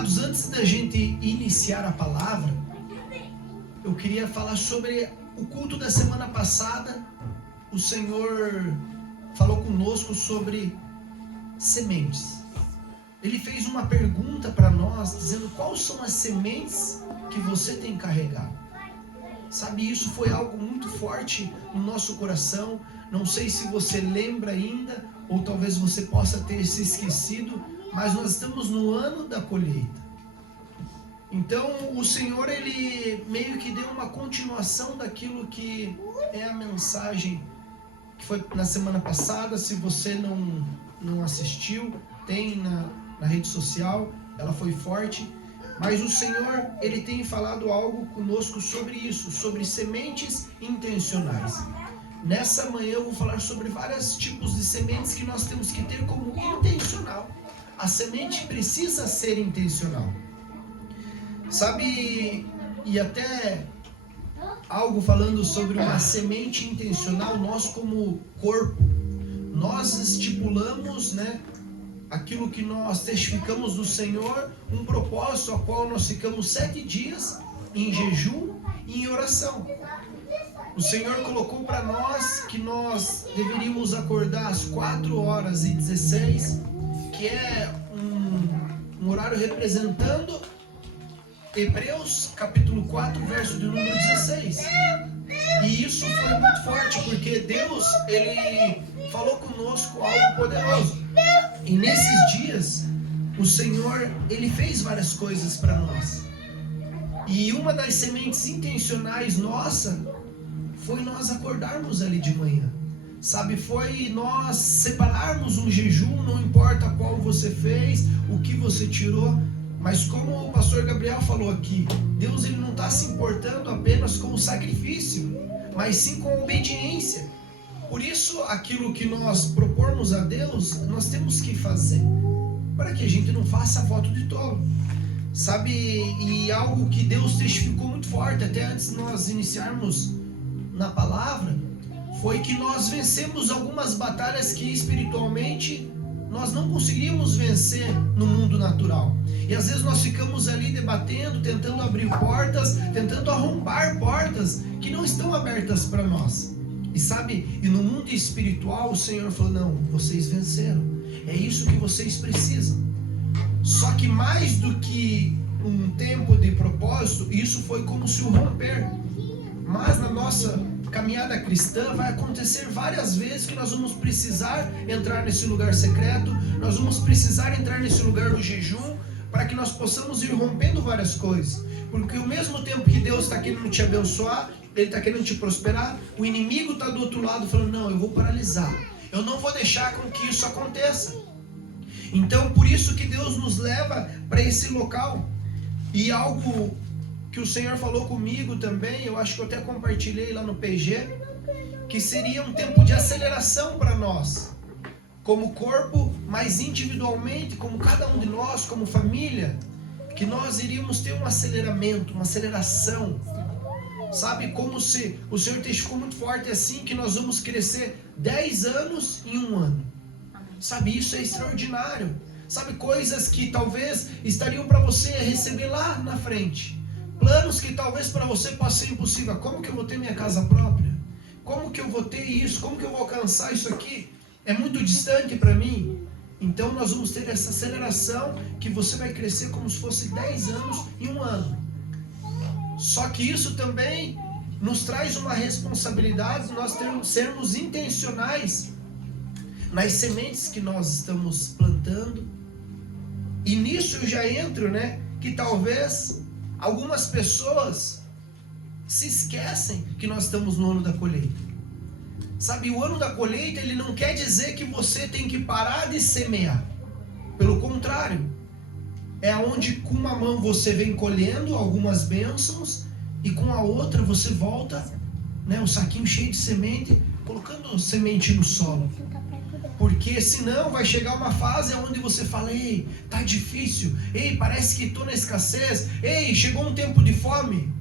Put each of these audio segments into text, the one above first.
Amados, antes da gente iniciar a palavra, eu queria falar sobre o culto da semana passada. O Senhor falou conosco sobre sementes. Ele fez uma pergunta para nós, dizendo quais são as sementes que você tem carregado. Sabe, isso foi algo muito forte no nosso coração. Não sei se você lembra ainda, ou talvez você possa ter se esquecido, mas nós estamos no ano da colheita. Então o Senhor, ele meio que deu uma continuação daquilo que é a mensagem que foi na semana passada. Se você não assistiu, tem na rede social, ela foi forte. Mas o Senhor, ele tem falado algo conosco sobre isso, sobre sementes intencionais. Nessa manhã eu vou falar sobre vários tipos de sementes que nós temos que ter como intencional. A semente precisa ser intencional. Sabe, e até algo falando sobre uma semente intencional, nós como corpo, nós estipulamos, aquilo que nós testificamos do Senhor, um propósito ao qual nós ficamos 7 dias em jejum e em oração. O Senhor colocou para nós que nós deveríamos acordar às 4h16, que é um horário representando Hebreus capítulo 4, verso de número 16. E isso foi muito forte, porque Deus, ele falou conosco algo poderoso. E nesses dias, o Senhor, ele fez várias coisas para nós. E uma das sementes intencionais nossa foi nós acordarmos ali de manhã. Sabe, foi nós separarmos um jejum, não importa qual você fez, o que você tirou. Mas como o pastor Gabriel falou aqui, Deus, ele não está se importando apenas com o sacrifício, mas sim com a obediência. Por isso, aquilo que nós propormos a Deus, nós temos que fazer, para que a gente não faça voto de tolo. Sabe, e algo que Deus testificou muito forte, até antes de nós iniciarmos na palavra, foi que nós vencemos algumas batalhas que espiritualmente nós não conseguiríamos vencer no mundo natural. E às vezes nós ficamos ali debatendo, tentando abrir portas, tentando arrombar portas que não estão abertas para nós. E sabe, e no mundo espiritual o Senhor falou, não, vocês venceram, é isso que vocês precisam. Só que mais do que um tempo de propósito, isso foi como se um romper. Mas na nossa caminhada cristã vai acontecer várias vezes que nós vamos precisar entrar nesse lugar secreto, nós vamos precisar entrar nesse lugar do jejum, para que nós possamos ir rompendo várias coisas. Porque ao mesmo tempo que Deus está querendo te abençoar, Ele está querendo te prosperar, o inimigo está do outro lado falando, não, eu vou paralisar, eu não vou deixar com que isso aconteça. Então por isso que Deus nos leva para esse local. E algo que o Senhor falou comigo também, eu acho que eu até compartilhei lá no PG, que seria um tempo de aceleração para nós, como corpo, mas individualmente, como cada um de nós, como família, que nós iríamos ter um aceleramento, uma aceleração. Sabe, como se o Senhor testificou muito forte assim, que nós vamos crescer 10 anos em um ano. Sabe, isso é extraordinário. Sabe, coisas que talvez estariam para você receber lá na frente. Planos que talvez para você possa ser impossível. Como que eu vou ter minha casa própria? Como que eu vou ter isso? Como que eu vou alcançar isso aqui? É muito distante para mim. Então nós vamos ter essa aceleração que você vai crescer como se fosse 10 anos em um ano. Só que isso também nos traz uma responsabilidade de nós sermos intencionais nas sementes que nós estamos plantando. E nisso eu já entro, que talvez algumas pessoas se esquecem que nós estamos no ano da colheita. Sabe, o ano da colheita, ele não quer dizer que você tem que parar de semear. Pelo contrário, é onde com uma mão você vem colhendo algumas bênçãos e com a outra você volta, o saquinho cheio de semente, colocando semente no solo. Porque senão vai chegar uma fase onde você fala, ei, tá difícil, ei, parece que estou na escassez, ei, chegou um tempo de fome.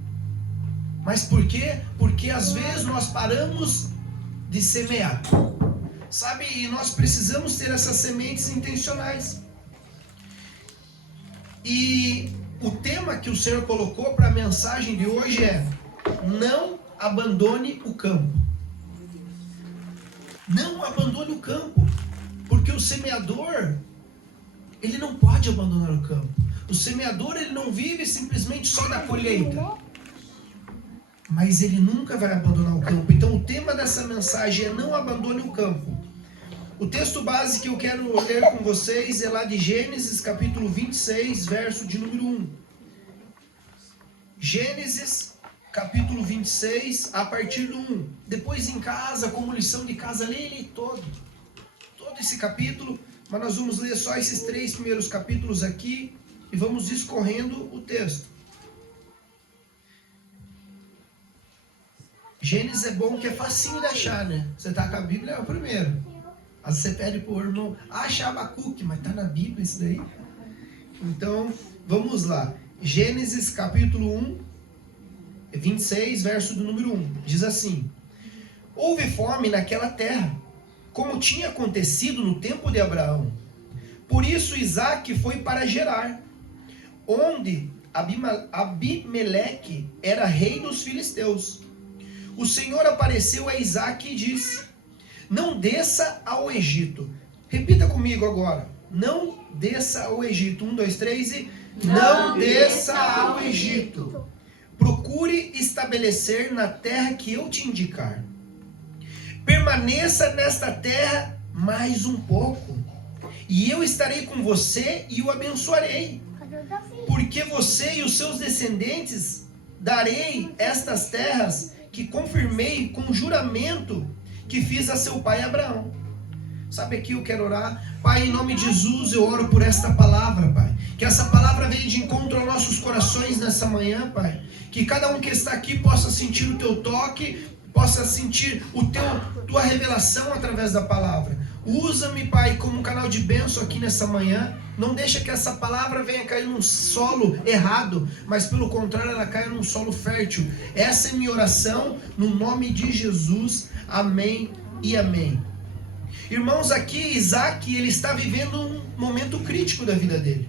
Mas por quê? Porque às vezes nós paramos de semear. Sabe, e nós precisamos ter essas sementes intencionais. E o tema que o Senhor colocou para a mensagem de hoje é: não abandone o campo. Não abandone o campo, porque o semeador, ele não pode abandonar o campo. O semeador, ele não vive simplesmente só da colheita, mas ele nunca vai abandonar o campo. Então o tema dessa mensagem é: não abandone o campo. O texto base que eu quero ler com vocês é lá de Gênesis capítulo 26, verso de número 1. Gênesis capítulo 26, a partir do 1. Depois em casa, como lição de casa, leia ele todo esse capítulo, mas nós vamos ler só esses 3 primeiros capítulos aqui e vamos escorrendo o texto. Gênesis é bom que é facinho de achar, né? Você tá com a Bíblia, é o primeiro. Às vezes você pede pro irmão, acha Abacuque, mas tá na Bíblia isso daí. Então, vamos lá. Gênesis capítulo 1, 26, verso do número 1. Diz assim: houve fome naquela terra, como tinha acontecido no tempo de Abraão. Por isso Isaque foi para Gerar, onde Abimeleque era rei dos filisteus. O Senhor apareceu a Isaque e disse: não desça ao Egito. Repita comigo agora: não desça ao Egito. 1, 2, 3 e... não desça ao Egito. Procure estabelecer na terra que eu te indicar. Permaneça nesta terra mais um pouco, e eu estarei com você e o abençoarei. Porque você e os seus descendentes darei estas terras que confirmei com juramento que fiz a seu pai Abraão. Sabe, aqui eu quero orar. Pai, em nome de Jesus, eu oro por esta palavra, Pai. Que essa palavra venha de encontro aos nossos corações nessa manhã, Pai. Que cada um que está aqui possa sentir o teu toque, possa sentir tua revelação através da palavra. Usa-me, Pai, como um canal de bênção aqui nessa manhã. Não deixa que essa palavra venha cair num solo errado, mas pelo contrário, ela caia num solo fértil. Essa é minha oração, no nome de Jesus. Amém e amém. Irmãos, aqui Isaque, ele está vivendo um momento crítico da vida dele.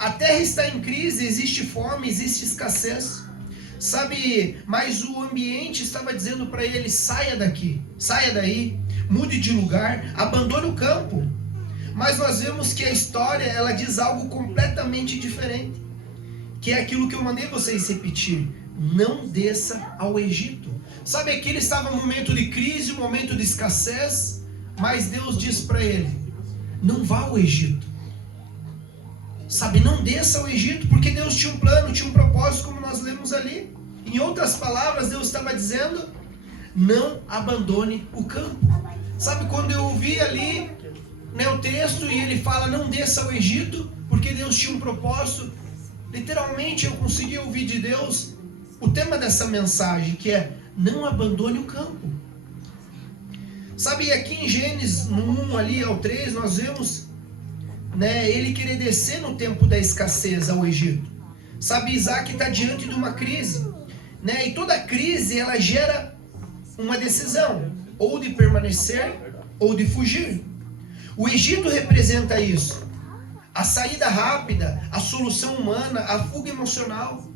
A terra está em crise, existe fome, existe escassez. Sabe, mas o ambiente estava dizendo para ele: saia daqui, saia daí, mude de lugar, abandone o campo. Mas nós vemos que a história, ela diz algo completamente diferente, que é aquilo que eu mandei vocês repetir: não desça ao Egito. Sabe, aqui ele estava em um momento de crise, um momento de escassez, mas Deus diz para ele: não vá ao Egito. Sabe, não desça ao Egito, porque Deus tinha um plano, tinha um propósito, como nós lemos ali. Em outras palavras, Deus estava dizendo: não abandone o campo. Sabe, quando eu ouvi ali, né, o texto, e ele fala: não desça ao Egito, porque Deus tinha um propósito, literalmente eu consegui ouvir de Deus o tema dessa mensagem, que é: não abandone o campo. Sabe, aqui em Gênesis, no 1 ali ao 3, nós vemos, né, ele querer descer no tempo da escassez ao Egito. Sabe, Isaque está diante de uma crise, né, e toda crise, ela gera uma decisão, ou de permanecer, ou de fugir. O Egito representa isso: a saída rápida, a solução humana, a fuga emocional.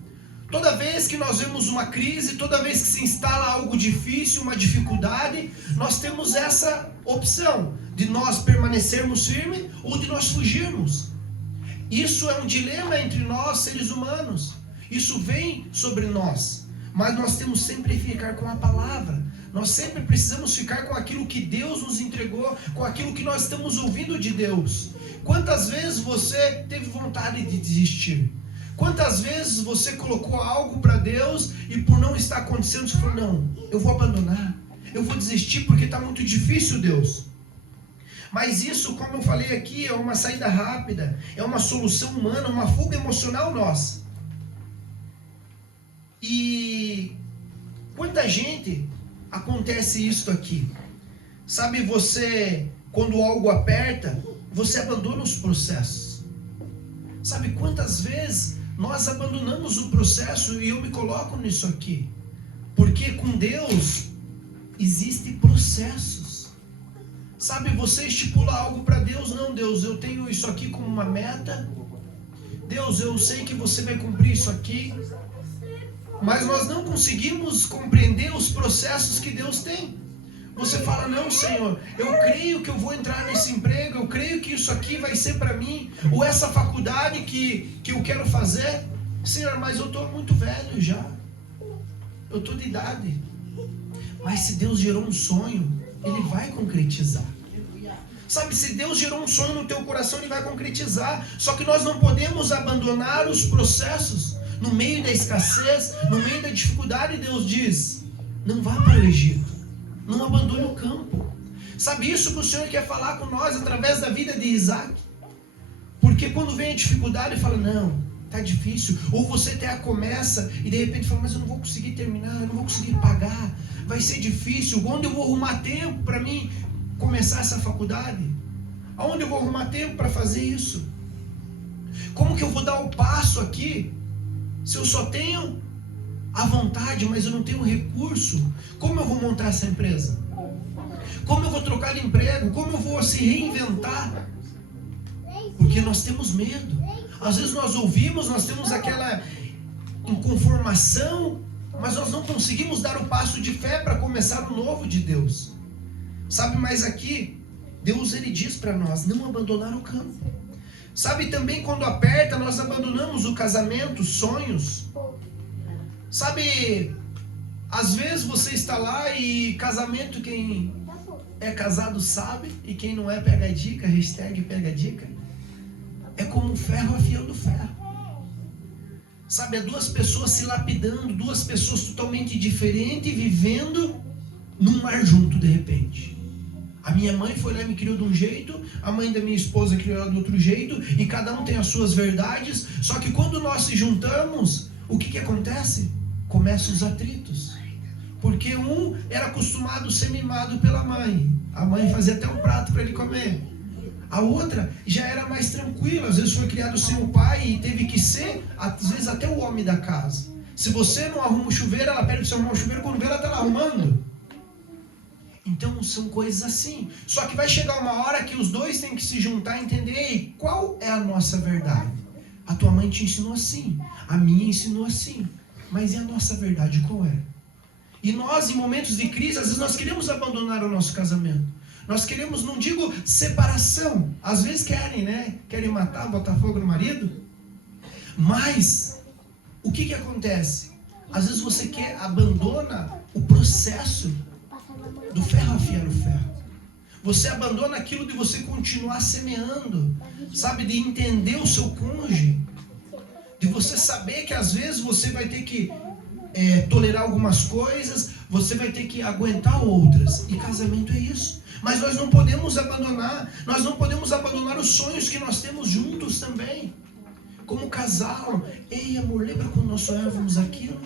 Toda vez que nós vemos uma crise, toda vez que se instala algo difícil, uma dificuldade, nós temos essa opção de nós permanecermos firmes ou de nós fugirmos. Isso é um dilema entre nós, seres humanos. Isso vem sobre nós, mas nós temos sempre que ficar com a palavra. Nós sempre precisamos ficar com aquilo que Deus nos entregou, com aquilo que nós estamos ouvindo de Deus. Quantas vezes você teve vontade de desistir? Quantas vezes você colocou algo para Deus e por não estar acontecendo, você falou: não, eu vou abandonar, eu vou desistir porque está muito difícil, Deus. Mas isso, como eu falei aqui, é uma saída rápida, é uma solução humana, uma fuga emocional nossa. E quanta gente acontece isso aqui? Sabe, você, quando algo aperta, você abandona os processos. Sabe quantas vezes nós abandonamos o processo, e eu me coloco nisso aqui, porque com Deus existem processos. Sabe, você estipula algo para Deus: não, Deus, eu tenho isso aqui como uma meta, Deus, eu sei que você vai cumprir isso aqui, mas nós não conseguimos compreender os processos que Deus tem. Você fala, não, Senhor, eu creio que eu vou entrar nesse emprego, eu creio que isso aqui vai ser para mim, ou essa faculdade que eu quero fazer. Senhor, mas eu estou muito velho já, eu estou de idade. Mas se Deus gerou um sonho, Ele vai concretizar. Sabe, se Deus gerou um sonho no teu coração, Ele vai concretizar. Só que nós não podemos abandonar os processos. No meio da escassez, no meio da dificuldade, Deus diz, não vá para o Egito, não abandone o campo. Sabe isso que o Senhor quer falar com nós através da vida de Isaac? Porque quando vem a dificuldade, Ele fala, não, está difícil. Ou você até começa e de repente fala, mas eu não vou conseguir terminar, eu não vou conseguir pagar, vai ser difícil. Onde eu vou arrumar tempo para mim começar essa faculdade? Aonde eu vou arrumar tempo para fazer isso? Como que eu vou dar o passo aqui se eu só tenho a vontade, mas eu não tenho recurso? Como eu vou montar essa empresa? Como eu vou trocar de emprego? Como eu vou se reinventar? Porque nós temos medo. Às vezes nós ouvimos, nós temos aquela inconformação, mas nós não conseguimos dar o passo de fé para começar o novo de Deus. Sabe, mas aqui, Deus ele diz para nós, não abandonar o campo. Sabe, também quando aperta, nós abandonamos o casamento, sonhos. Sabe, às vezes você está lá e casamento, quem é casado sabe, e quem não é pega a dica, hashtag pega a dica. É como ferro afiando ferro. Sabe, é duas pessoas se lapidando, duas pessoas totalmente diferentes, vivendo num mar junto de repente. A minha mãe foi lá e me criou de um jeito, a mãe da minha esposa criou ela de outro jeito, e cada um tem as suas verdades. Só que quando nós se juntamos, o que acontece? Começam os atritos. Porque um era acostumado a ser mimado pela mãe. A mãe fazia até um prato para ele comer. A outra já era mais tranquila, às vezes foi criado sem o pai e teve que ser, às vezes, até o homem da casa. Se você não arruma o chuveiro, ela pede para você arrumar o chuveiro, quando vê, ela está lá arrumando. Então são coisas assim. Só que vai chegar uma hora que os dois têm que se juntar e entender qual é a nossa verdade. A tua mãe te ensinou assim, a minha ensinou assim, mas e a nossa verdade qual é? E nós, em momentos de crise, às vezes nós queremos abandonar o nosso casamento. Nós queremos, não digo separação, às vezes querem, né? Querem matar, botar fogo no marido. Mas, o que acontece? Às vezes você abandona o processo do ferro afiar o ferro. Você abandona aquilo de você continuar semeando, sabe? De entender o seu cônjuge. De você saber que às vezes você vai ter que tolerar algumas coisas, você vai ter que aguentar outras. E casamento é isso. Mas nós não podemos abandonar os sonhos que nós temos juntos também. Como casal. Ei, amor, lembra quando nós sonhávamos aquilo?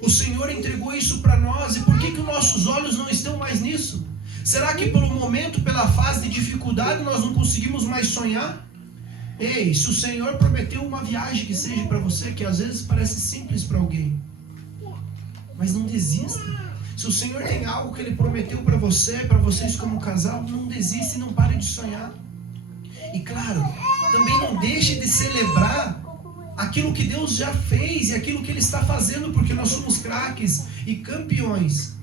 O Senhor entregou isso para nós. E por que os nossos olhos não estão mais nisso? Será que pelo momento, pela fase de dificuldade, nós não conseguimos mais sonhar? Ei, se o Senhor prometeu uma viagem que seja para você, que às vezes parece simples para alguém, mas não desista. Se o Senhor tem algo que Ele prometeu para você, para vocês como casal, não desista e não pare de sonhar. E claro, também não deixe de celebrar aquilo que Deus já fez e aquilo que Ele está fazendo, porque nós somos craques e campeões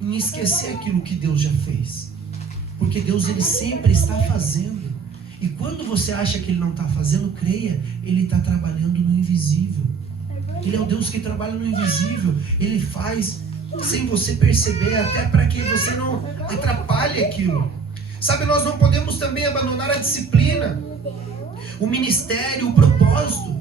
em esquecer aquilo que Deus já fez. Porque Deus, Ele sempre está fazendo. E quando você acha que Ele não está fazendo, creia, Ele está trabalhando no invisível. Ele é o Deus que trabalha no invisível. Ele faz sem você perceber, até para que você não atrapalhe aquilo. Sabe, nós não podemos também abandonar a disciplina, o ministério, o propósito.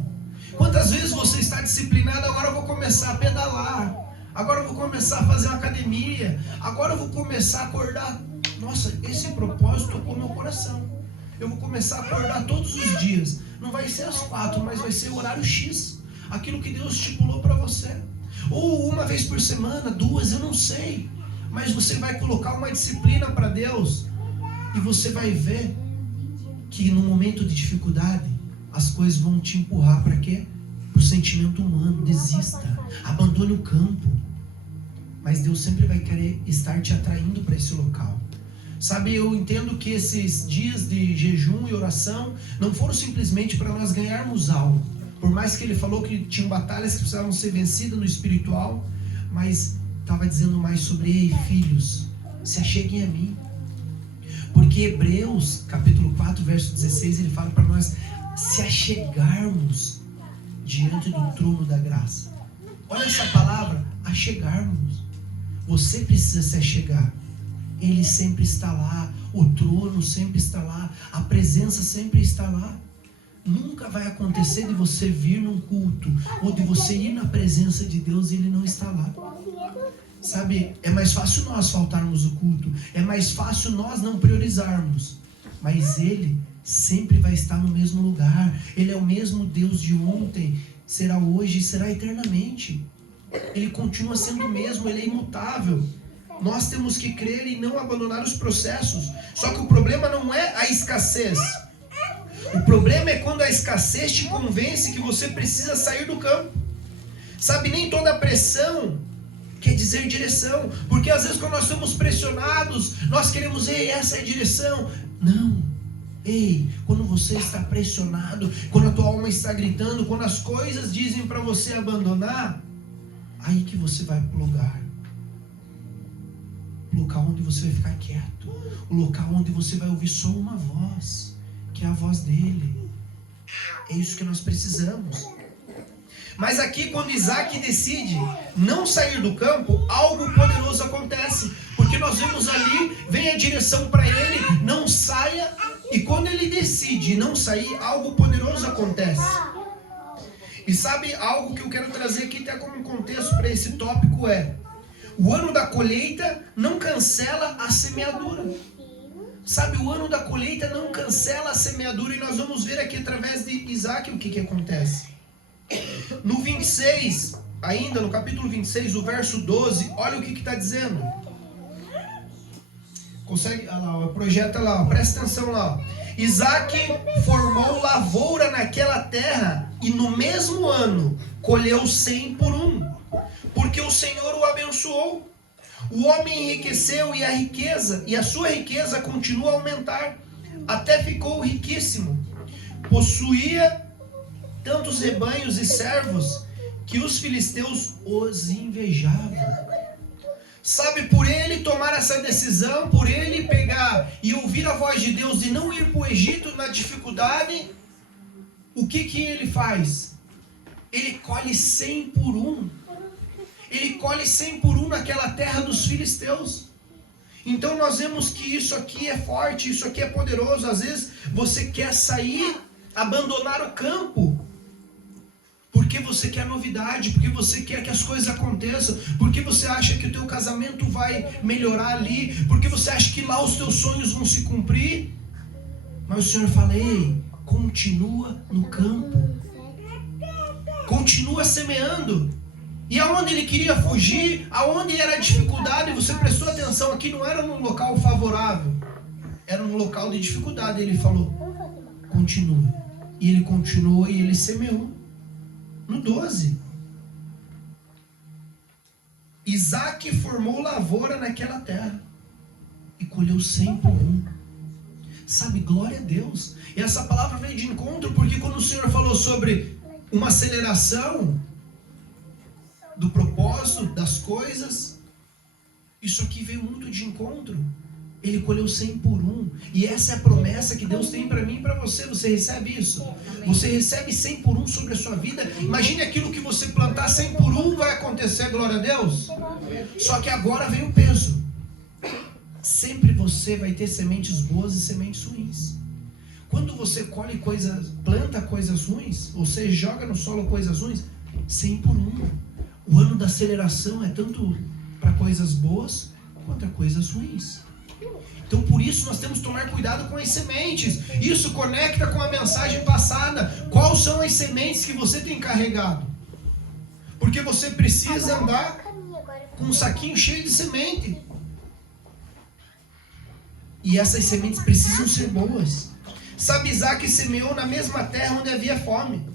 Quantas vezes você está disciplinado? Agora eu vou começar a pedalar, agora eu vou começar a fazer uma academia, agora eu vou começar a acordar. Nossa, esse propósito tocou meu coração. Eu vou começar a acordar todos os dias. Não vai ser às 4, mas vai ser o horário X. Aquilo que Deus estipulou para você. Ou uma vez por semana, 2, eu não sei. Mas você vai colocar uma disciplina para Deus. E você vai ver que no momento de dificuldade, as coisas vão te empurrar para quê? Para o sentimento humano. Desista. Abandone o campo. Mas Deus sempre vai querer estar te atraindo para esse local. Sabe, eu entendo que esses dias de jejum e oração não foram simplesmente para nós ganharmos algo. Por mais que ele falou que tinham batalhas que precisavam ser vencidas no espiritual, mas estava dizendo mais sobre: ei, filhos, se acheguem a mim. Porque Hebreus, capítulo 4, verso 16, ele fala para nós se achegarmos diante do trono da graça. Olha essa palavra, achegarmos. Você precisa se achegar. Ele sempre está lá, o trono sempre está lá, a presença sempre está lá. Nunca vai acontecer de você vir num culto ou de você ir na presença de Deus e Ele não está lá. Sabe, é mais fácil nós faltarmos o culto, é mais fácil nós não priorizarmos, mas Ele sempre vai estar no mesmo lugar. Ele é o mesmo Deus de ontem, será hoje e será eternamente. Ele continua sendo o mesmo, Ele é imutável. Nós temos que crer e não abandonar os processos. Só que o problema não é a escassez. O problema é quando a escassez te convence que você precisa sair do campo. Sabe, nem toda pressão quer dizer direção. Porque às vezes quando nós somos pressionados, nós queremos: ei, essa é a direção. Não. Ei, quando você está pressionado, quando a tua alma está gritando, quando as coisas dizem para você abandonar, aí que você vai para o local onde você vai ficar quieto, o local onde você vai ouvir só uma voz, que é a voz dele. É isso que nós precisamos. Mas aqui, quando Isaac decide não sair do campo, algo poderoso acontece, porque nós vemos ali, vem a direção para ele: não saia. E quando ele decide não sair, algo poderoso acontece. E sabe, algo que eu quero trazer aqui até como um contexto para esse tópico é: o ano da colheita não cancela a semeadura. Sabe, o ano da colheita não cancela a semeadura. E nós vamos ver aqui através de Isaac o que acontece. No 26, ainda no capítulo 26, o verso 12, olha o que está dizendo. Consegue? Olha lá, projeta lá, presta atenção lá. Isaac formou lavoura naquela terra e no mesmo ano colheu 100 por 1, porque o Senhor o abençoou. O homem enriqueceu e a sua riqueza continua a aumentar, até ficou riquíssimo. Possuía tantos rebanhos e servos que os filisteus os invejavam. Sabe, por ele tomar essa decisão, por ele pegar e ouvir a voz de Deus de não ir para o Egito na dificuldade, o que ele faz? Ele colhe 100 por 1. Ele colhe 100 por 1 naquela terra dos filisteus. Então nós vemos que isso aqui é forte, isso aqui é poderoso. Às vezes você quer sair, abandonar o campo, porque você quer novidade, porque você quer que as coisas aconteçam, porque você acha que o teu casamento vai melhorar ali, porque você acha que lá os teus sonhos vão se cumprir. Mas o Senhor fala: ei, continua no campo, continua semeando. E aonde ele queria fugir, aonde era a dificuldade, você prestou atenção, aqui não era num local favorável, era num local de dificuldade. Ele falou: continua. E ele continuou e ele semeou. No 12, Isaac formou lavoura naquela terra e colheu 100 por 1. Sabe, glória a Deus. E essa palavra veio de encontro, porque quando o Senhor falou sobre uma aceleração do propósito das coisas, isso aqui veio muito de encontro. Ele colheu 100 por 1. E essa é a promessa que Deus tem para mim e para você. Você recebe isso? Você recebe 100 por 1 sobre a sua vida. Imagine aquilo que você plantar, 100 por 1 vai acontecer, glória a Deus. Só que agora vem o peso. Sempre você vai ter sementes boas e sementes ruins. Quando você colhe coisas, planta coisas ruins, ou seja, joga no solo coisas ruins, 100 por 1. O ano da aceleração é tanto para coisas boas quanto para coisas ruins. Então por isso nós temos que tomar cuidado com as sementes. Isso conecta com a mensagem passada. Quais são as sementes que você tem carregado? Porque você precisa andar com um saquinho cheio de semente. E essas sementes precisam ser boas. Sabe, Isaac semeou na mesma terra onde havia fome.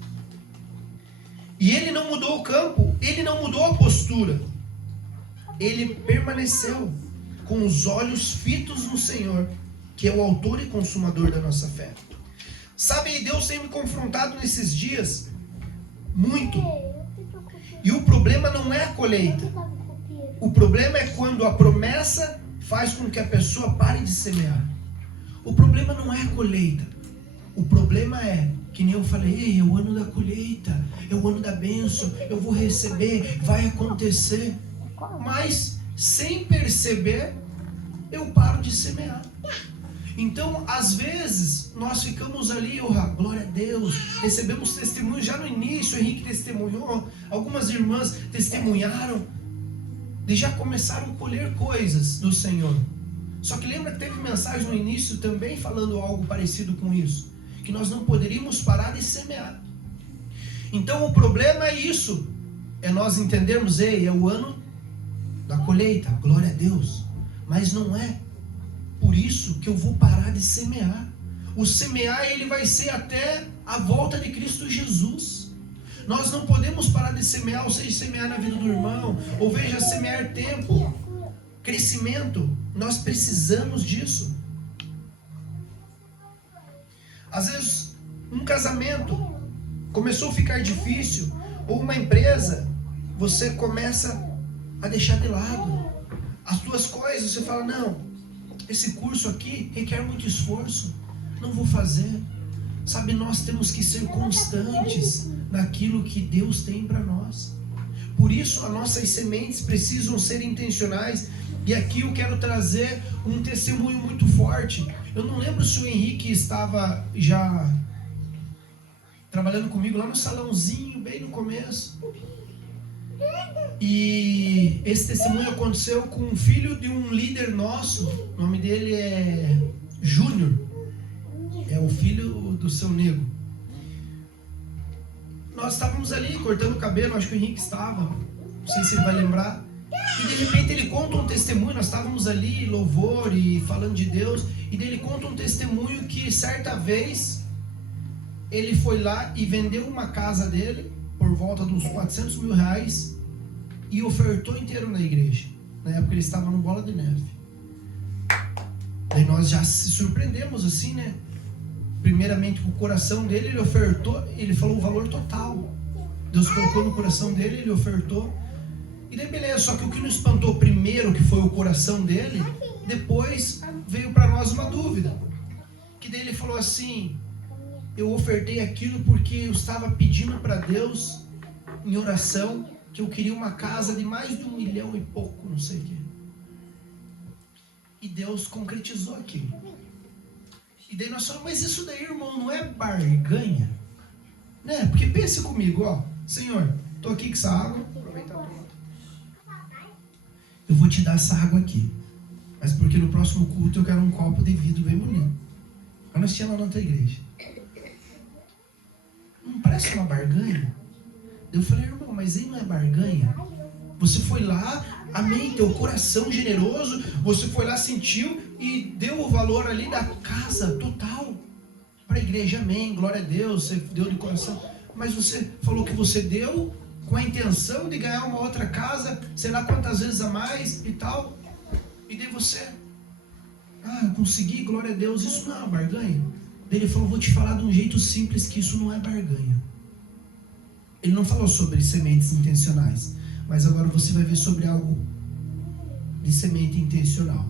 E ele não mudou o campo, ele não mudou a postura. Ele permaneceu. com os olhos fitos no Senhor, que é o autor e consumador da nossa fé. Sabe, Deus tem me confrontado nesses dias muito. E o problema não é a colheita. O problema é quando a promessa faz com que a pessoa pare de semear. O problema não é a colheita. O problema é, que nem eu falei, é o ano da colheita, é o ano da bênção, eu vou receber, vai acontecer. Mas, sem perceber, eu paro de semear. Então, às vezes, nós ficamos ali, glória a Deus, recebemos testemunhos já no início, o Henrique testemunhou, algumas irmãs testemunharam, e já começaram a colher coisas do Senhor. Só que lembra que teve mensagem no início também falando algo parecido com isso, que nós não poderíamos parar de semear. Então, o problema é isso, é nós entendermos, é o ano da colheita, glória a Deus, mas não é por isso que eu vou parar de semear. O semear, ele vai ser até a volta de Cristo Jesus. Nós não podemos parar de semear, ou seja, semear na vida do irmão, ou veja, semear tempo, crescimento. Nós precisamos disso. Às vezes, um casamento começou a ficar difícil, ou uma empresa, você começa a deixar de lado as tuas coisas, você fala, não, esse curso aqui requer muito esforço, não vou fazer. Sabe, nós temos que ser constantes naquilo que Deus tem para nós. Por isso, as nossas sementes precisam ser intencionais. E aqui eu quero trazer um testemunho muito forte. Eu não lembro se o Henrique estava já trabalhando comigo lá no salãozinho, bem no começo. E esse testemunho aconteceu com um filho de um líder nosso. O nome dele é Júnior. É o filho do seu nego. Nós estávamos ali cortando o cabelo, acho que o Henrique estava, não sei se ele vai lembrar. E de repente ele conta um testemunho, nós estávamos ali, louvor e falando de Deus. E daí ele conta um testemunho que certa vez ele foi lá e vendeu uma casa dele por volta dos 400 mil reais e ofertou inteiro na igreja. Na época ele estava no Bola de Neve. Daí nós já se surpreendemos assim, né? Primeiramente o coração dele, ele ofertou, ele falou o valor total. Deus colocou no coração dele, ele ofertou. E daí beleza, só que o que nos espantou primeiro, que foi o coração dele, depois veio para nós uma dúvida. Que daí ele falou assim, eu ofertei aquilo porque eu estava pedindo para Deus, em oração, que eu queria uma casa de mais de 1 milhão e pouco, não sei o quê. E Deus concretizou aquilo. E daí nós falamos, mas isso daí, irmão, não é barganha? Né? Porque pense comigo, ó, Senhor, estou aqui com essa água, aproveitar a tomada. Eu vou te dar essa água aqui, mas porque no próximo culto eu quero um copo de vidro bem bonito. Aí nós tínhamos lá na outra igreja. Não parece uma barganha? Eu falei, irmão, mas aí não é barganha? Você foi lá, amém, teu coração generoso, você foi lá, sentiu e deu o valor ali da casa total para a igreja, amém, glória a Deus, você deu de coração. Mas você falou que você deu com a intenção de ganhar uma outra casa, sei lá quantas vezes a mais e tal. E daí você, eu consegui, glória a Deus, isso não é uma barganha? Daí ele falou, vou te falar de um jeito simples que isso não é barganha. Ele não falou sobre sementes intencionais, mas agora você vai ver sobre algo de semente intencional.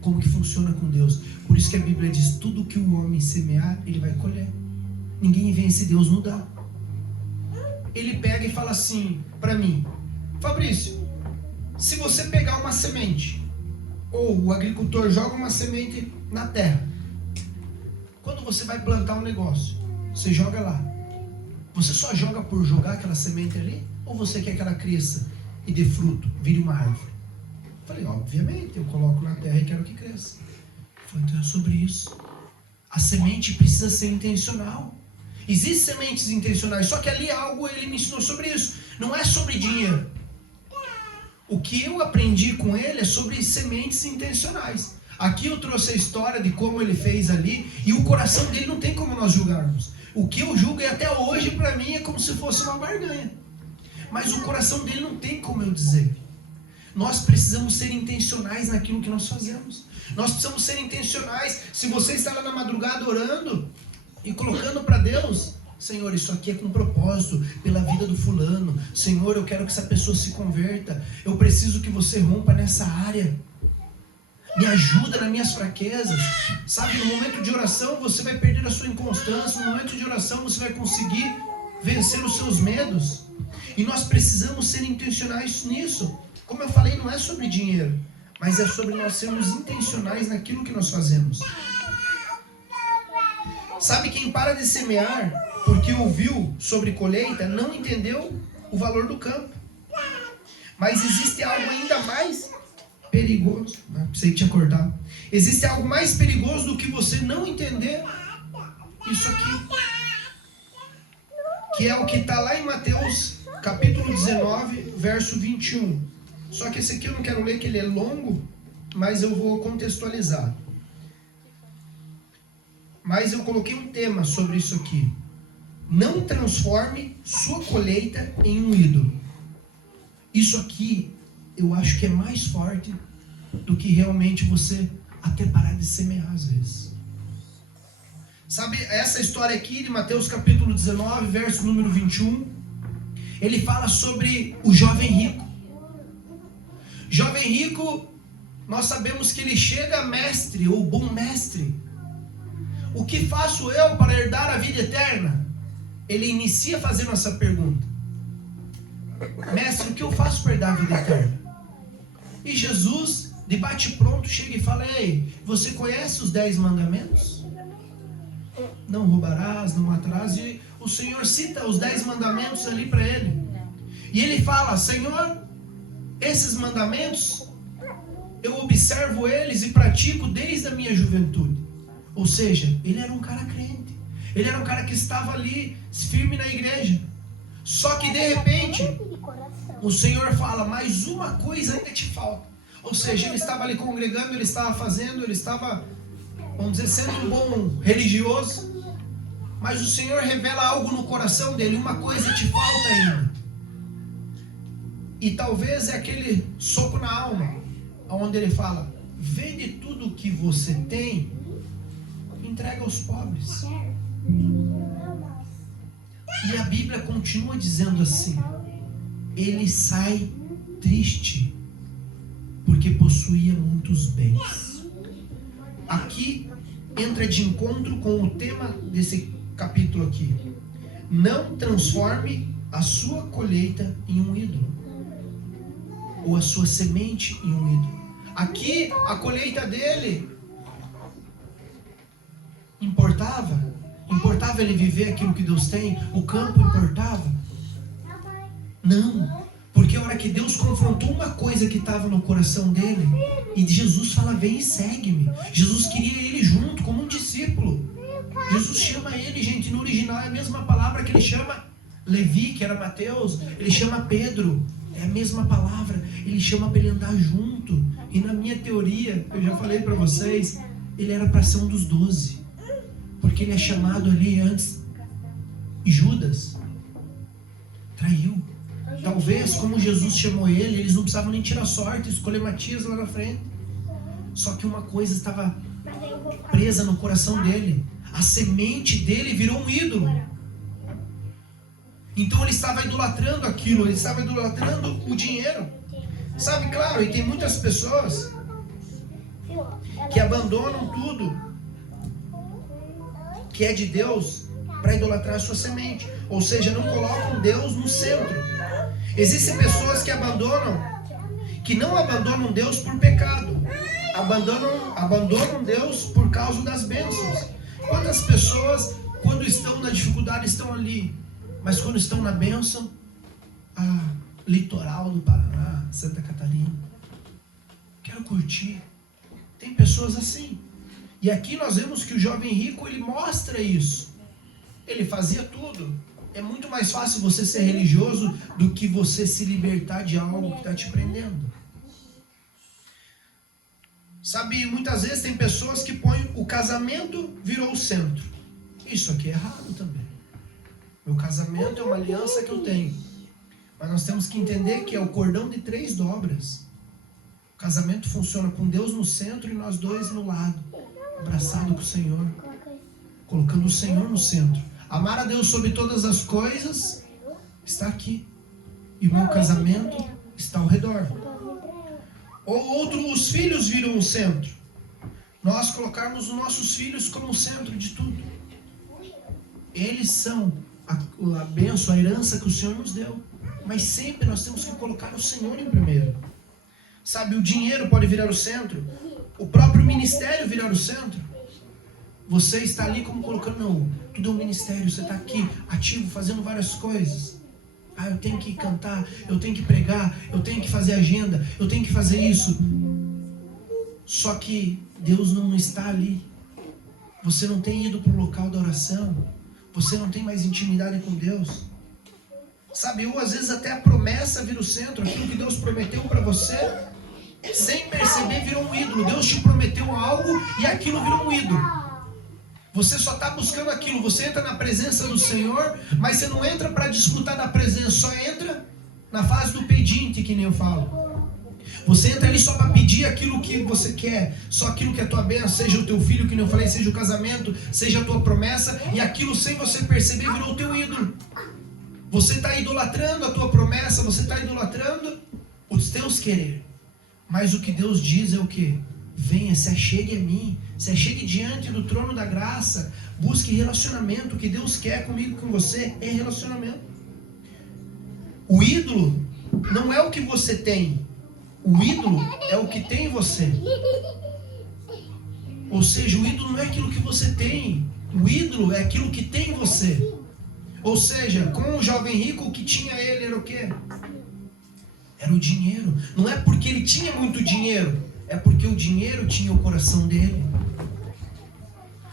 Como que funciona com Deus. Por isso que a Bíblia diz, tudo que o homem semear, ele vai colher. Ninguém vence Deus no dá. Ele pega e fala assim para mim, Fabrício, se você pegar uma semente, ou o agricultor joga uma semente na terra, quando você vai plantar um negócio, você joga lá, você só joga por jogar aquela semente ali, ou você quer que ela cresça e dê fruto, vire uma árvore? Eu falei, obviamente, eu coloco na terra e quero que cresça. Eu falei, então é sobre isso. A semente precisa ser intencional. Existem sementes intencionais, só que ali algo ele me ensinou sobre isso. Não é sobre dinheiro. O que eu aprendi com ele é sobre sementes intencionais. Aqui eu trouxe a história de como ele fez ali, e o coração dele não tem como nós julgarmos. O que eu julgo, e até hoje para mim é como se fosse uma barganha. Mas o coração dele não tem como eu dizer. Nós precisamos ser intencionais naquilo que nós fazemos. Nós precisamos ser intencionais. Se você está lá na madrugada orando e colocando para Deus: Senhor, isso aqui é com propósito, pela vida do fulano. Senhor, eu quero que essa pessoa se converta. Eu preciso que você rompa nessa área. Me ajuda nas minhas fraquezas. Sabe, no momento de oração você vai perder a sua inconstância. No momento de oração você vai conseguir vencer os seus medos. E nós precisamos ser intencionais nisso. Como eu falei, não é sobre dinheiro, mas é sobre nós sermos intencionais naquilo que nós fazemos. Sabe, quem para de semear porque ouviu sobre colheita não entendeu o valor do campo. Mas existe algo ainda mais perigoso. Pensei que tinha cortado. Existe algo mais perigoso do que você não entender isso aqui, que é o que está lá em Mateus capítulo 19, verso 21. Só que esse aqui eu não quero ler, que ele é longo, mas eu vou contextualizar. Mas eu coloquei um tema sobre isso aqui. Não transforme sua colheita em um ídolo. Isso aqui eu acho que é mais forte do que realmente você até parar de semear às vezes. Sabe, essa história aqui de Mateus capítulo 19, verso número 21, ele fala sobre o jovem rico. Jovem rico, nós sabemos que ele chega mestre ou bom mestre. O que faço eu para herdar a vida eterna? Ele inicia fazendo essa pergunta: mestre, o que eu faço para herdar a vida eterna? E Jesus, de bate pronto, chega e fala: ei, você conhece os 10 mandamentos? Não roubarás, não matarás. E o Senhor cita os 10 mandamentos ali para ele. E ele fala: Senhor, esses mandamentos eu observo eles e pratico desde a minha juventude. Ou seja, ele era um cara crente. Ele era um cara que estava ali firme na igreja. Só que de repente o Senhor fala: mais uma coisa ainda te falta. Ou seja, ele estava ali congregando, ele estava fazendo, ele estava, vamos dizer, sendo um bom religioso. Mas o Senhor revela algo no coração dele: uma coisa te falta ainda. E talvez é aquele soco na alma, onde ele fala: vende tudo o que você tem, entrega aos pobres. E a Bíblia continua dizendo assim: ele sai triste, porque possuía muitos bens. Aqui entra de encontro com o tema desse capítulo aqui: não transforme a sua colheita em um ídolo, ou a sua semente em um ídolo. Aqui a colheita dele importava ele viver aquilo que Deus tem? O campo importava? Não, porque a hora que Deus confrontou uma coisa que estava no coração dele, e Jesus fala: vem e segue-me. Jesus queria ele junto, como um discípulo. Jesus chama ele, gente, no original é a mesma palavra que ele chama Levi, que era Mateus, ele chama Pedro, é a mesma palavra, ele chama para ele andar junto. E na minha teoria, eu já falei para vocês, ele era para ser um dos 12, porque ele é chamado ali antes. Judas traiu. Talvez, como Jesus chamou ele, eles não precisavam nem tirar sorte, escolher Matias lá na frente. Só que uma coisa estava presa no coração dele: a semente dele virou um ídolo. Então ele estava idolatrando aquilo, ele estava idolatrando o dinheiro. Sabe, claro, e tem muitas pessoas que abandonam tudo que é de Deus para idolatrar a sua semente. Ou seja, não colocam Deus no centro. Existem pessoas que não abandonam Deus por pecado, abandonam Deus por causa das bênçãos. Quantas pessoas, quando estão na dificuldade, estão ali, mas quando estão na bênção, litoral do Paraná, Santa Catarina, quero curtir. Tem pessoas assim. E aqui nós vemos que o jovem rico, ele mostra isso. Ele fazia tudo. É muito mais fácil você ser religioso do que você se libertar de algo que está te prendendo. Sabe, muitas vezes tem pessoas que põem o casamento virou o centro. Isso aqui é errado também. Meu casamento é uma aliança que eu tenho. Mas nós temos que entender que é o cordão de 3 dobras. casamento funciona com Deus no centro e nós dois no lado, abraçado com o Senhor, colocando o Senhor no centro. Amar a Deus sobre todas as coisas está aqui. E o meu casamento está ao redor. Ou os filhos viram o centro. Nós colocarmos os nossos filhos como o centro de tudo. Eles são a bênção, a herança que o Senhor nos deu. Mas sempre nós temos que colocar o Senhor em primeiro. Sabe, o dinheiro pode virar o centro. O próprio ministério virar o centro. Você está ali como colocando, não, tudo é um ministério. Você está aqui, ativo, fazendo várias coisas. Ah, eu tenho que cantar, eu tenho que pregar, eu tenho que fazer agenda, eu tenho que fazer isso. Só que Deus não está ali. Você não tem ido para o local da oração. Você não tem mais intimidade com Deus. Sabe, ou às vezes até a promessa vira o centro. Aquilo que Deus prometeu para você, sem perceber, virou um ídolo. Deus te prometeu algo e aquilo virou um ídolo. Você só está buscando aquilo. Você entra na presença do Senhor, mas você não entra para desfrutar da presença. Só entra na fase do pedinte, que nem eu falo. Você entra ali só para pedir aquilo que você quer. Só aquilo que é a tua bênção. Seja o teu filho, que nem eu falei, seja o casamento, seja a tua promessa. E aquilo, sem você perceber, virou o teu ídolo. Você está idolatrando a tua promessa. Você está idolatrando os teus querer. Mas o que Deus diz é o quê? Venha, se achegue a mim. Se achegue diante do trono da graça. Busque relacionamento. O que Deus quer comigo e com você é relacionamento. O ídolo não é o que você tem. O ídolo é o que tem em você. Ou seja, o ídolo não é aquilo que você tem. O ídolo é aquilo que tem em você. Ou seja, com o jovem rico, o que tinha ele era o quê? Era o dinheiro. Não é porque ele tinha muito dinheiro. É porque o dinheiro tinha o coração dele.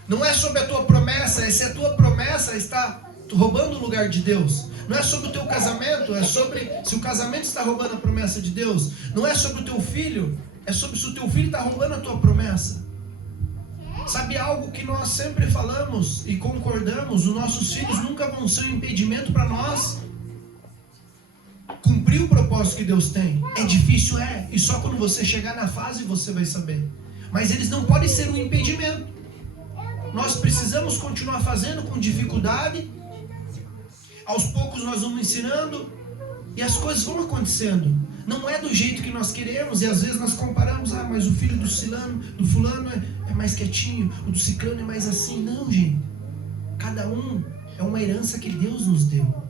Não é sobre a tua promessa. É se a tua promessa está roubando o lugar de Deus. Não é sobre o teu casamento. É sobre se o casamento está roubando a promessa de Deus. Não é sobre o teu filho. É sobre se o teu filho está roubando a tua promessa. Sabe algo que nós sempre falamos e concordamos? Os nossos filhos nunca vão ser um impedimento para nós cumprir o propósito que Deus tem. É difícil, é. E só quando você chegar na fase você vai saber. Mas eles não podem ser um impedimento. Nós precisamos continuar fazendo com dificuldade. Aos poucos nós vamos ensinando. E as coisas vão acontecendo. Não é do jeito que nós queremos. E às vezes nós comparamos. Ah, mas o filho do fulano é mais quietinho. O do ciclano é mais assim. Não, gente. Cada um é uma herança que Deus nos deu.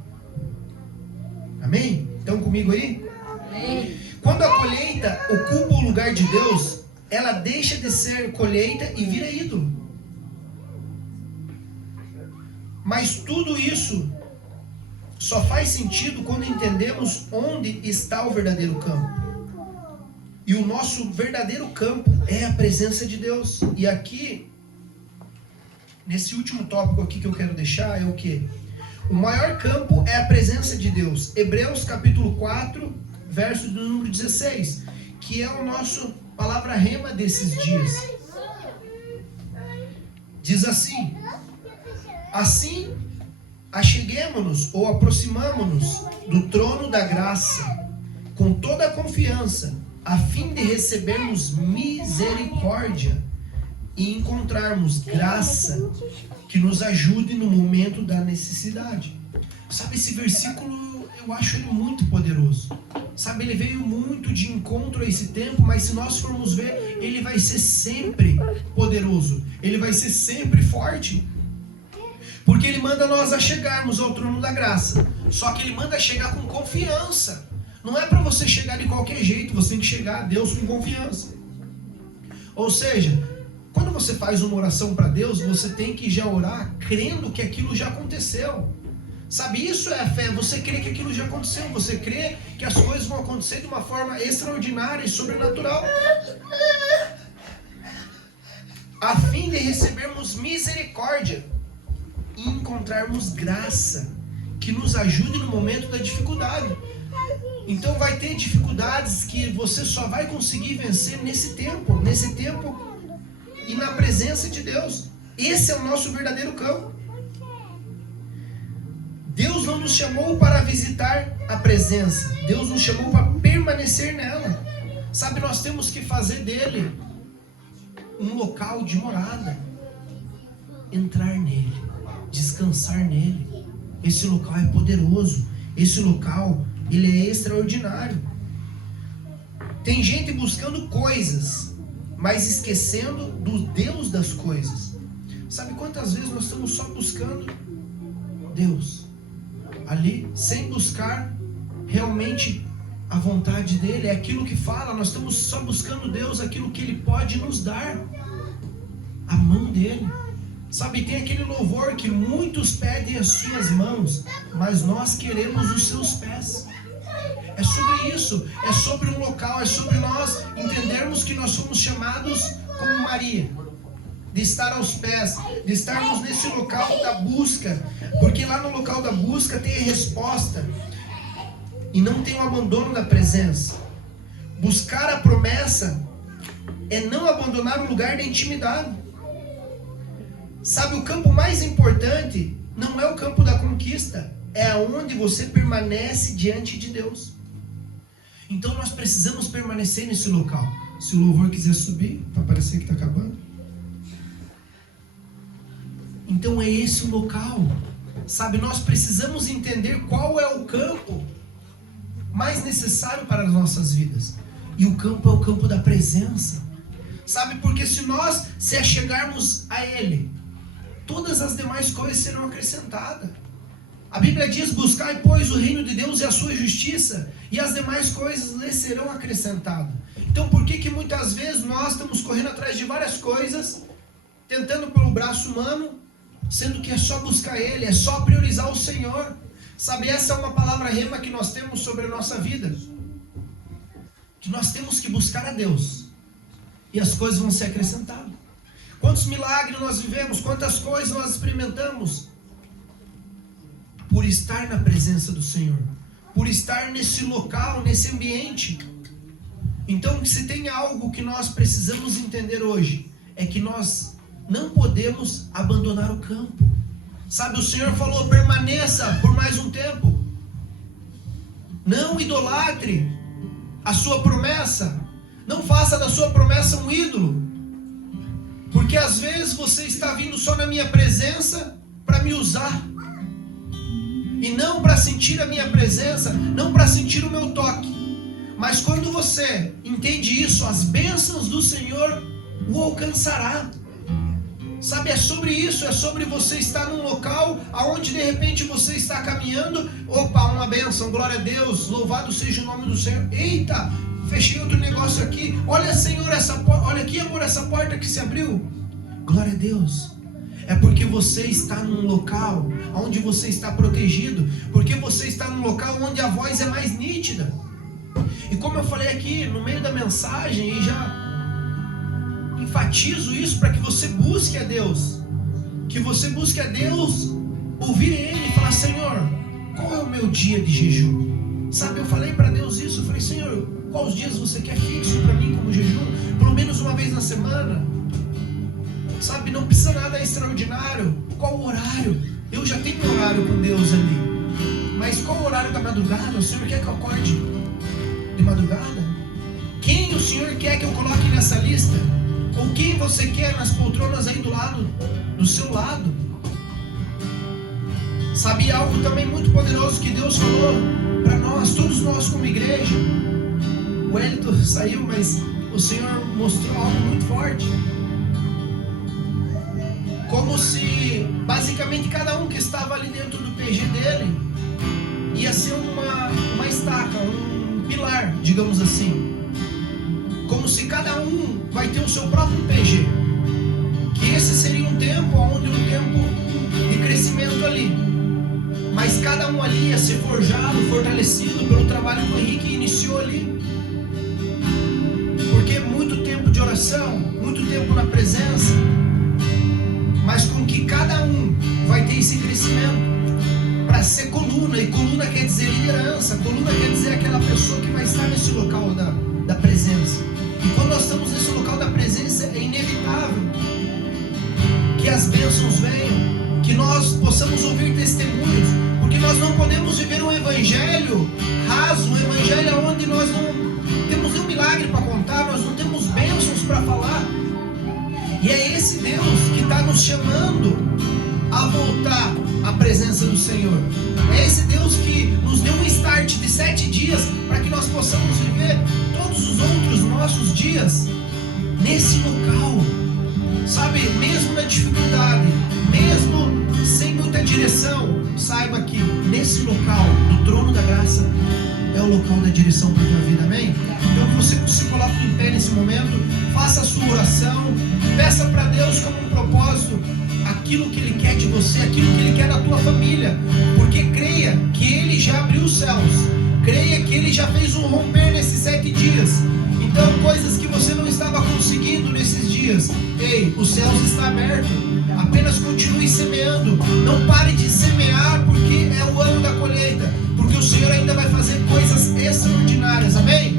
Amém? Estão comigo aí? Amém. Quando a colheita ocupa o lugar de Deus, ela deixa de ser colheita e vira ídolo. Mas tudo isso só faz sentido quando entendemos onde está o verdadeiro campo. E o nosso verdadeiro campo é a presença de Deus. E aqui, nesse último tópico aqui que eu quero deixar, é o quê? O maior campo é a presença de Deus. Hebreus capítulo 4, verso do número 16, que é o nosso palavra rema desses dias. Diz assim: assim acheguemo-nos ou aproximamo-nos do trono da graça com toda a confiança, a fim de recebermos misericórdia e encontrarmos graça que nos ajude no momento da necessidade. Sabe, esse versículo eu acho ele muito poderoso. Sabe, ele veio muito de encontro a esse tempo, mas se nós formos ver, ele vai ser sempre poderoso. Ele vai ser sempre forte. Porque ele manda nós a chegarmos ao trono da graça. Só que ele manda chegar com confiança. Não é para você chegar de qualquer jeito, você tem que chegar a Deus com confiança. Ou seja, quando você faz uma oração para Deus, você tem que já orar crendo que aquilo já aconteceu. Sabe, isso é a fé, você crê que aquilo já aconteceu, você crê que as coisas vão acontecer de uma forma extraordinária e sobrenatural. A fim de recebermos misericórdia e encontrarmos graça que nos ajude no momento da dificuldade. Então vai ter dificuldades que você só vai conseguir vencer nesse tempo e na presença de Deus. Esse é o nosso verdadeiro campo. Deus não nos chamou para visitar a presença. Deus nos chamou para permanecer nela. Sabe, nós temos que fazer dele um local de morada, entrar nele, descansar nele. Esse local é poderoso, esse local, ele é extraordinário. Tem gente buscando coisas, mas esquecendo do Deus das coisas. Sabe quantas vezes nós estamos só buscando Deus ali, sem buscar realmente a vontade dele? É aquilo que fala, nós estamos só buscando Deus, aquilo que ele pode nos dar, a mão dele. Sabe, tem aquele louvor que muitos pedem as suas mãos, mas nós queremos os seus pés. É sobre isso, é sobre um local, é sobre nós entendermos que nós somos chamados como Maria, de estar aos pés, de estarmos nesse local da busca, porque lá no local da busca tem a resposta, e não tem o abandono da presença. Buscar a promessa é não abandonar o lugar da intimidade. Sabe, o campo mais importante não é o campo da conquista, é onde você permanece diante de Deus. Então nós precisamos permanecer nesse local. Se o louvor quiser subir, para parecer que está acabando. Então é esse o local. Sabe, nós precisamos entender qual é o campo mais necessário para as nossas vidas. E o campo é o campo da presença. Sabe, porque se nós se achegarmos a Ele, todas as demais coisas serão acrescentadas. A Bíblia diz: buscai, pois, o reino de Deus e a sua justiça, e as demais coisas lhe serão acrescentadas. Então por que muitas vezes nós estamos correndo atrás de várias coisas, tentando pelo braço humano, sendo que é só buscar Ele, é só priorizar o Senhor? Sabe, essa é uma palavra rema que nós temos sobre a nossa vida, que nós temos que buscar a Deus, e as coisas vão ser acrescentadas. Quantos milagres nós vivemos, quantas coisas nós experimentamos, por estar na presença do Senhor, por estar nesse local, nesse ambiente. Então, se tem algo que nós precisamos entender hoje, é que nós não podemos abandonar o campo. Sabe, o Senhor falou: permaneça por mais um tempo, não idolatre a sua promessa, não faça da sua promessa um ídolo, porque às vezes você está vindo só na minha presença para me usar, e não para sentir a minha presença, não para sentir o meu toque. Mas quando você entende isso, as bênçãos do Senhor o alcançará. Sabe, é sobre isso, é sobre você estar num local aonde de repente você está caminhando, opa, uma bênção, glória a Deus, louvado seja o nome do Senhor. Eita, fechei outro negócio aqui, olha, Senhor, olha aqui, amor, essa porta que se abriu, glória a Deus. É porque você está num local onde você está protegido, porque você está num local onde a voz é mais nítida. E como eu falei aqui no meio da mensagem, e já enfatizo isso para que você busque a Deus, que você busque a Deus, ouvir Ele e falar: Senhor, qual é o meu dia de jejum? Sabe, eu falei para Deus isso, eu falei: Senhor, quais dias você quer fixo para mim como jejum? Pelo menos uma vez na semana. Sabe, não precisa nada extraordinário. Qual o horário? Eu já tenho um horário com Deus ali, mas qual o horário da madrugada? O Senhor quer que eu acorde de madrugada? Quem o Senhor quer que eu coloque nessa lista? Ou quem você quer nas poltronas aí do seu lado? Sabe, algo também muito poderoso que Deus falou para nós, todos nós como igreja. O Wellington saiu, mas o Senhor mostrou algo muito forte. Como se basicamente cada um que estava ali dentro do PG dele ia ser uma estaca, um pilar, digamos assim. Como se cada um vai ter o seu próprio PG, que esse seria um tempo de crescimento ali, mas cada um ali ia ser forjado, fortalecido pelo trabalho que o Henrique iniciou ali, porque muito tempo de oração, muito tempo na presença, mas com que cada um vai ter esse crescimento para ser coluna, e coluna quer dizer liderança, coluna quer dizer aquela pessoa que vai estar nesse local da presença. E quando nós estamos nesse local da presença, é inevitável que as bênçãos venham, que nós possamos ouvir testemunhos, porque nós não podemos viver um evangelho raso, um evangelho onde nós não temos nenhum milagre para contar, nós não temos bênçãos para falar. E é esse Deus que está nos chamando a voltar à presença do Senhor. É esse Deus que nos deu um start de 7 dias para que nós possamos viver todos os outros nossos dias nesse local. Sabe, mesmo na dificuldade, mesmo sem muita direção, saiba que nesse local, no trono da graça, é o local da direção para a tua vida, amém? Então que você se coloque em pé nesse momento, faça a sua oração, peça para Deus como um propósito aquilo que Ele quer de você, aquilo que Ele quer da tua família, porque creia que Ele já abriu os céus, creia que Ele já fez um romper nesses 7 dias. Então coisas que você não estava conseguindo nesses dias, ei, os céus estão abertos. Apenas continue semeando, não pare de semear, porque é o ano da colheita, porque o Senhor ainda vai fazer coisas extraordinárias, amém?